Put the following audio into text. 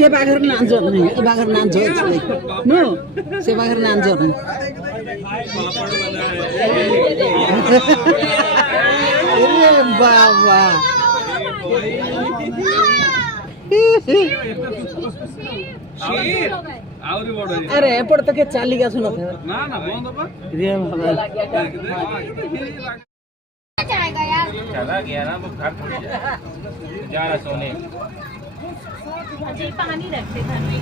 से बाघर नांजो नहीं बाघर नांजो नो से बाघर नांजो नहीं अरे बाबा अरे एपट तो के चाली का सुनो ना ना बंद बा रे बाबा जाएगा यार चला गया ना वो घर जा रहा सोने अजय पानी रखते घर में